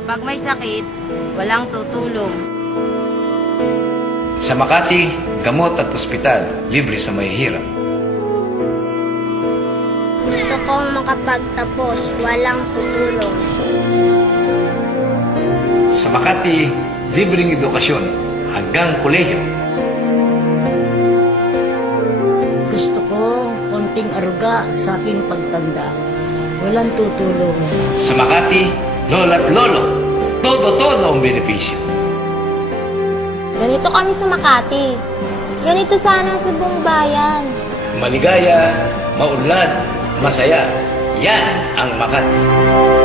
Pag may sakit, walang tutulong. Sa Makati, gamot at ospital, libre sa mahihirap. Gusto kong makapagtapos, walang tutulong. Sa Makati, libreng edukasyon hanggang kolehiyo. Gusto ko konting aruga sa aking pagtanda. Walang tutulong. Sa Makati, lola't lolo, todo-todo ang benepisyo. Ganito kami sa Makati. Ganito sana sa buong bayan. Maligaya, maunlad, masaya. Yan ang Makati.